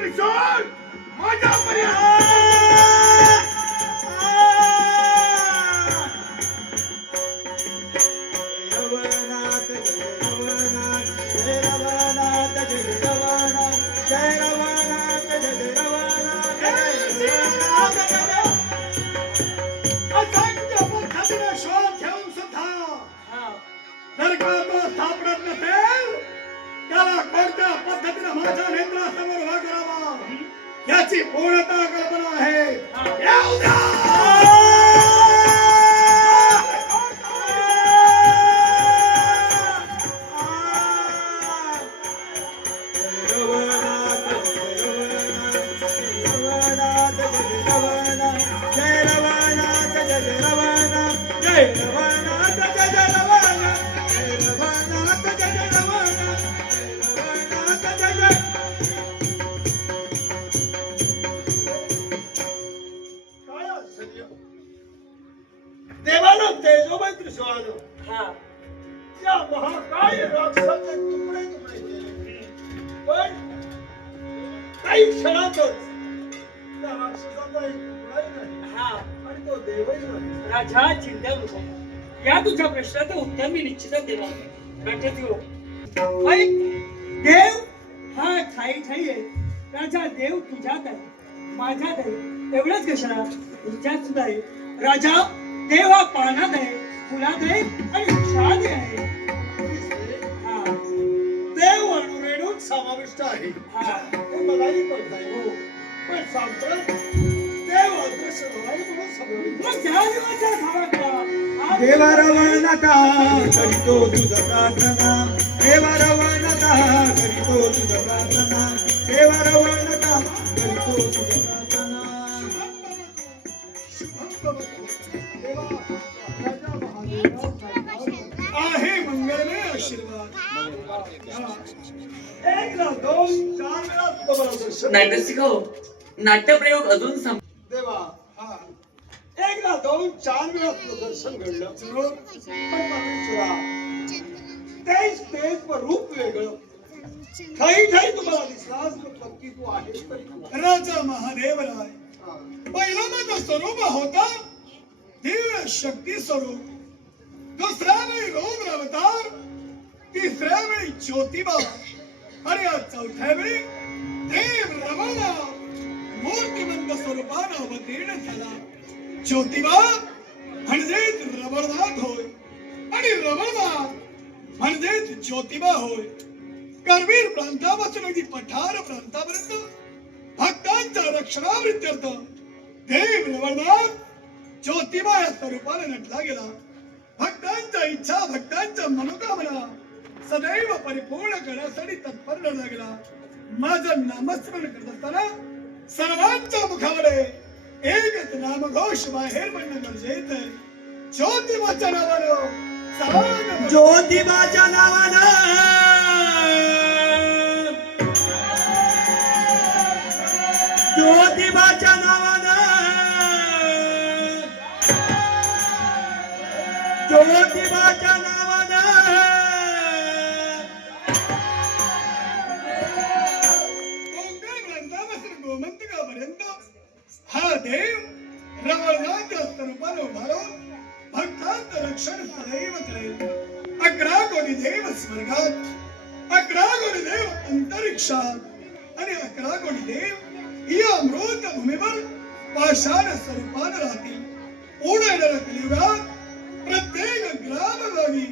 त्रिशूळ माझ्यापर्यंत असंख्य पद्धतीने शोध घेऊन सुद्धा जर का तो सापडत नसेल त्याला कोणत्या पद्धतीने माझ्या नेत्रासमोर उभा करावा याची पूर्णतः कल्पना आहे. येऊ द्या. देवानं तेजोमय त्रिशूळानं त्या महाकाय राक्षसाचे तुकडे तुकडे केले. पण काही क्षणातच त्या राक्षसाचा एक तुकडाही नाही आणि तो देवही नाही. राजा चिंता नको. या तुझ्या प्रश्नाचं उत्तर मी निश्चितच देणार. लक्षात ठेव. ऐक, देव हा ठाई ठाई आहे. राजा देव तुझ्यात आहे, माझ्यात आहे. एवढंच कशाला तुझ्यात सुद्धा आहे. राजा देव हा पानात आहे, फुलात आहे आणि वृक्षात आहे. देव अणुरेणूत समाविष्ट आहे हे मलाही कळत आहे. पण सांगतो देव अदृश्य नाही म्हणून समजलं. मग त्या देवाच्या धावा देवा रवळनाथा करीतो तुझ प्रार्थना, देवा रवळनाथा करीतो तुझ प्रार्थना, देवा रवळनाथा करीतो तुझ प्रार्थना. आहे मंगलमय आशीर्वाद. एकला दोन चार वेळा तुम्हाला दर्शन नाट्यप्रयोग अजून देवा. एकला दोन चार वेळा तुझं दर्शन घडलं. पण परमेश्वरा तेच तेच व रूप वेगळं ठाई ठाई तुम्हाला दिसलास. नक्की तू आहेस तरी राजा महादेवराय पहिला माझं स्वरूप होता दिव्य शक्ती स्वरूप, दुसऱ्या वेळी रुद्र अवतार, तिसऱ्या वेळी ज्योतिबा आणि या चौथ्या वेळी देव रमणा मूर्तिमंत स्वरूपानं अवतीर्ण झाला. ज्योतिबा म्हणजेच रमणनाथ होय आणि रमणनाथ म्हणजेच ज्योतिबा होय. करवीर प्रांतापासून अगदी पठार प्रांतापर्यंत भक्तांच्या रक्षणावृत्त्यर्थ देव रमणनाथ ज्योतिबा या स्वरूपाने नटला गेला. भक्तांच्या इच्छा, भक्तांच्या मनोकामना सदैव परिपूर्ण करण्यासाठी तत्पर लढला गेला. माझं नामस्मरण करत असताना सर्वांच्या मुखामध्ये एकच नामघोष बाहेर पडणं गरजेचं आहे. ज्योतिबाच्या नावानं, ज्योतिबाच्या नावानं, ज्योतिबाच्या नावानं, ज्योतिबाच्या नावानं. गोमंतकापर्यंत हा देव रमणनाथ स्वरूपाने उभा राहून भक्तांचं रक्षण सदैव करेल. 11 कोटी देव स्वर्गात, 11 कोटी देव अंतरिक्षात आणि 11 कोटी देव या अमृत भूमीवर पाषाण स्वरूपाने राहतील. पुढे येणाऱ्या कलियुगात प्रत्येक ग्रामभागी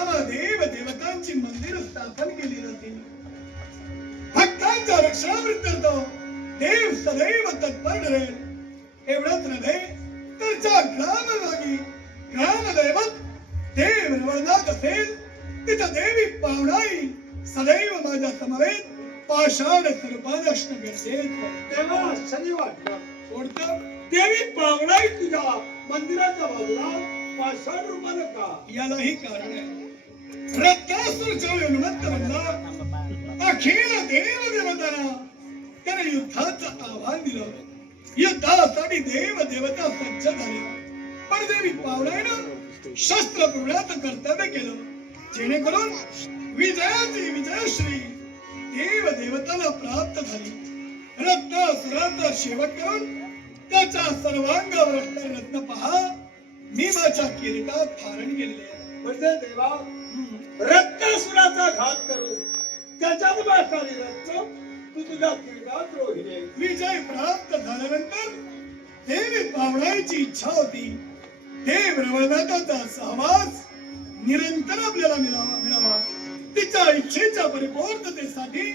आम्हा देव देवतांची मंदिर स्थापन केली जातील. भक्तांच्या रक्षणावृत्त्यर्थ देव सदैव तत्पर ठरेल. एवढंच नव्हे तर ज्या ग्रामभागी ग्रामदैवत देव रमणनाथ असेल तिथं देवी पावणाई सदैव माझ्या समवेत पाषाण स्वरूपाने असणं गरजेचं. तेव्हा आश्चर्य वाटलं. कोणतं देवी पावणाई तुझ्या मंदिराच्या बाजूला पाषाण रूपानं का? यालाही कारण आहे. रत्नासुरचा उन्मत्त बनला अखिल देव देवतांना त्याने युद्धाचं आव्हान दिलं. युद्धासाठी देव देवता सज्ज झाले. पण देवी पावणाईनं शस्त्र पुरवण्याचं कर्तव्य केलं जेणेकरून विजयाची विजयश्री देव देवताला प्राप्त झाली. रत्नासुराचा शेवट करून त्याच्या सर्वांगावर असणारे रत्न पहा मी माझ्या किरीटात धारण केलेले आहे. म्हणजे देवा रत्नासुराचा घात करून त्याच्यात बसणारी रत्न तू तुझ्या किरीटात रोहिणे. विजय प्राप्त झाल्यानंतर देवी पावण्याची इच्छा होती. देव रवळनाथाचा सहवास निरंतर आपल्याला मिळावा. तिच्या इच्छेच्या परिपूर्णतेसाठी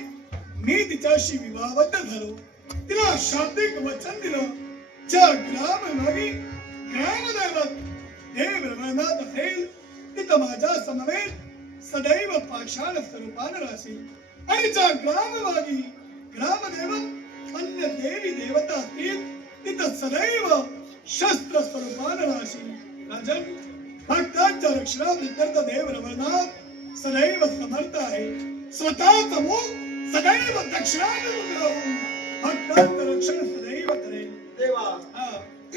मी तिच्याशी विवाहबद्ध झालो. तिला शाब्दिक वचन दिलं. ज्या ग्रामभागी ग्रामदैवत देव रवळनाथ असेल तिथं माझ्या समवेत सदैव पाषाण स्वरूपानं राहशील. आणि ज्या ग्रामभागी ग्रामदैवत अन्य देवी देवता असतील तिथं सदैव शस्त्र स्वरूपानं राहशील. राजन, भक्तांच्या रक्षणाबद्दल देव रवळनाथ सदैव समर्थ आहे. स्वतःच मुख सदैव दक्षिणाभिमुख राहून भक्तांचं रक्षण सदैव करेल. देवा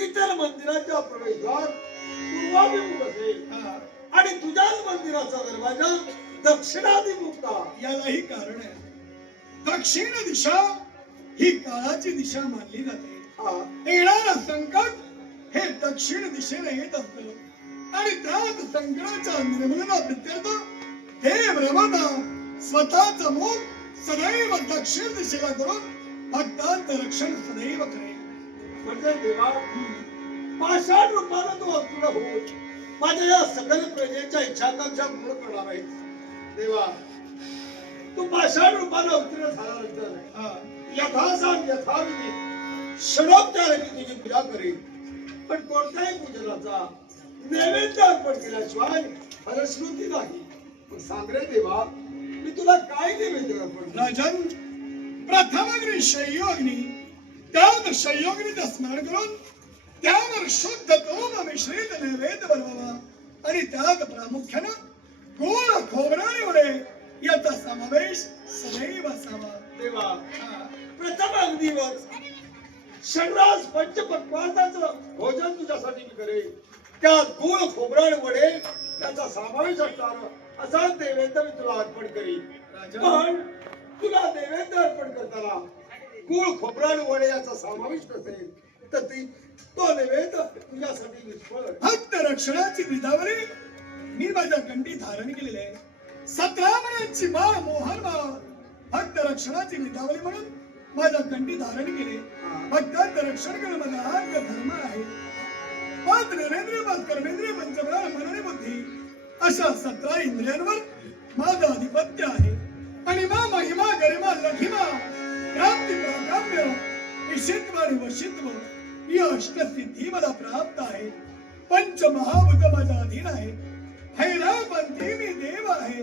इतर मंदिराच्या प्रवेशद्वार पूर्वाभिमुख असेल आणि तुझ्याच मंदिराचा दरवाजा दक्षिणाभिमुख का? यालाही कारण आहे. दक्षिण दिशा ही काळाची दिशा मानली जाते. येणारं संकट हे दक्षिण दिशेने येत असतं आणि त्याच संकटाच्या निर्मूलनाप्रित्यर्थ देव रवळनाथ स्वतःच मुख सदैव दक्षिण दिशेला करून भक्तांचं रक्षण सदैव करेल. म्हणजे देवा पाषाण रूपानं तू अवतीर्ण होत माझ्या या सकल प्रजेच्या इच्छाकांक्षा पूर्ण करणार आहे. देवा तू पाषाण रूपानं अवतीर्ण झाल्यानंतर यथासाम यथाविधी षडोपचाराने तुझी पूजा करेल. पण कोणत्याही पूजनाचा नैवेद्य अर्पण केल्याशिवाय फलश्रुती नाही. मग सांग रे देवा मी तुला काय नैवेद्य अर्पण करू? राजन, प्रथम अग्नी शय्योग्नी, त्यात शय्योग्नीचं स्मरण करून त्यावर शुद्ध तोम मिश्रित नैवेद्य बनवावा आणि त्यात प्रामुख्यानं गोड खोबराने वडे याचा समावेश सदैव असावा. देवा प्रथम अग्नीवर षडराज पंचपक्वान्नाचं भोजन तुझ्यासाठी मी करेन. त्यात गोड खोबराळ वडे त्याचा समावेश असणार असा नैवेद्य मी तुला अर्पण करीन. पण तुला नैवेद्य अर्पण करताना गोड खोबराळ वडे याचा समावेश नसेल तर तो नैवेद्य तुझ्यासाठी निष्फळ. भक्त रक्षणाची विधावरी मी माझ्या कंठी धारण केलेली आहे. 17 महिन्यांची माळ मोहन माळ भक्त रक्षणाची विधावरी म्हणून माझ्या कंठी धारण केले. भक्तांचं रक्षण करणं माझा आद्य धर्म आहे. पाच ज्ञानेंद्रिय, पाच कर्मेंद्रिय, पंचबळ, मन आणि बुद्धी अशा 17 इंद्रियांवर माझं आधिपत्य आहे. आणि मा महिमा गरिमा लघिमा प्राप्ती प्राकाम्य ईशित्व आणि वशित्व ही अष्टसिद्धी मला प्राप्त आहे. पंचमहाभूत माझ्या अधीन आहे. हैरापंथी मी देव आहे.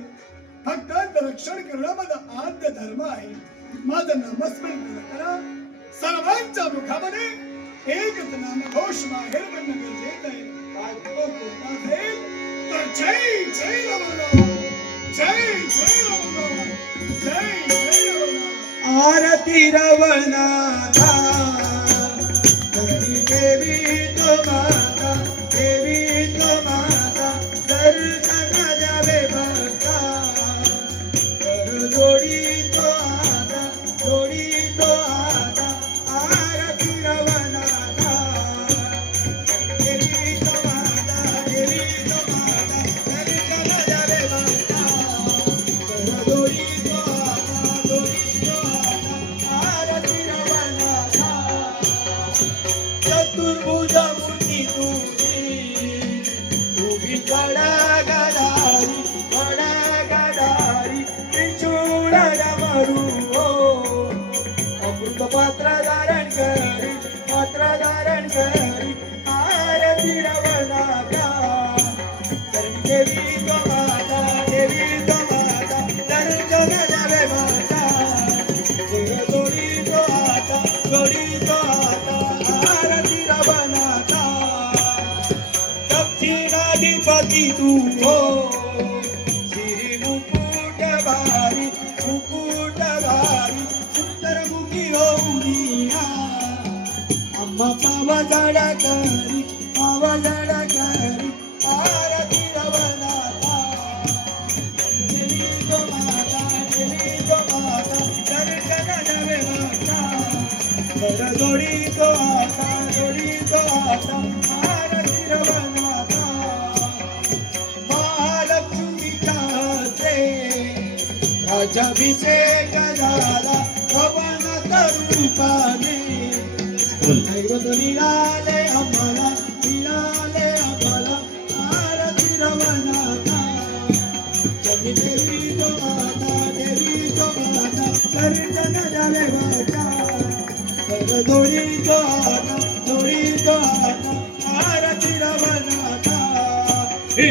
भक्तांचं रक्षण करणं माझा आद्य धर्म आहे. माझं नामस्मरण करा. सर्वांच्या मुखामध्ये एकच नामघोष बाहेर पडणं गरजेचं आहे. तो कोणता असेल तर जय जय रवळनाथ, जय जय रवळनाथ, जय जय रवळनाथ. आरती रवळनाथा देवी तो माता, देवी तो माता दर्शन द्यावे भक्ता. जोडी तो आता, जोडी तो आता. आरती रवळनाथा देवी तो माता, देवी तो माता दर्शन द्यावे भक्ता. जोडी तो आता, जोडी तो आता. आरती रवळनाथा चतुर्भुज मूर्ती तुझी, तुझी गडागडारी, गडागडारी त्रिशूळ डमरू हो. अमृत पात्र धारण करी, पात्र धारण करी. आरती रवळनाथा देवी तो माता, देवी तो माता दर्शन द्यावे माता. जोडी तो आता, जोडी तो आता. आरती रवळनाथा दक्षिणाधिपती तू हो. श्री मुकुट भारी, मुकुट भारी सुंदरमुखी होऊनिया. आम्हा पावा झाडा करी, पावा झाडा करी. आरती रवळनाथा देवी तो माता, देवी तो माता दर्शन द्यावे माता. जोडी तो आता आरती रवनाथा महालक्ष्मीच्या राजाभिषेक झाला भवन तरुपाने दैवत मिळाले आम्हाला आरती रवनाथा देवी तो माता कर्तन झाले वाटा जोडी तो आता आरती रवनाथा हे